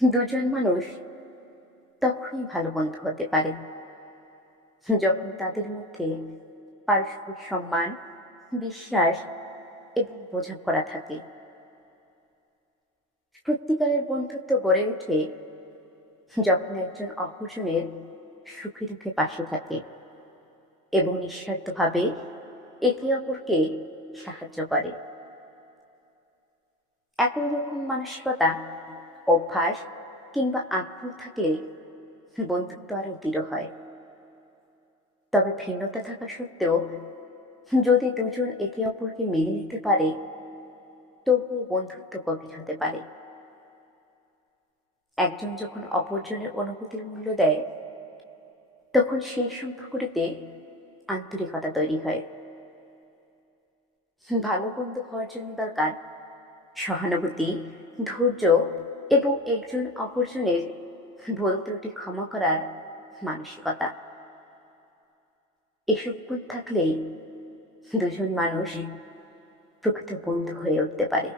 দুজন মানুষ তখনই ভালো বন্ধু হতে পারে যখন তাদের মধ্যে পারস্পরিক সম্মান, বিশ্বাস এবং বোঝাপড়া থাকে। সত্যিকারের বন্ধুত্ব গড়ে ওঠে যখন একজন অপরজনের সুখে দুঃখে পাশে থাকে এবং নিঃস্বার্থভাবে একে অপরকে সাহায্য করে। একই রকম মানসিকতা, অভ্যাস কিংবা আগ্রহ থাকলে বন্ধুত্ব আরো দৃঢ় হয়। তবে ভিন্নতা থাকা সত্ত্বেও যদি দুজন একে অপরকে মেনে নিতে পারে, তবুও বন্ধুত্ব গভীর হতে পারে। একজন যখন অপরজনের অনুভূতির মূল্য দেয়, তখন সেই সম্পর্কটিতে আন্তরিকতা তৈরি হয়। ভালো বন্ধু হওয়ার জন্য দরকার সহানুভূতি, ধৈর্য এবং একজন অপরজনের ভুল ত্রুটি ক্ষমা করার মানসিকতা। এসব গুণ থাকলেই দুজন মানুষ প্রকৃত বন্ধু হয়ে উঠতে পারে।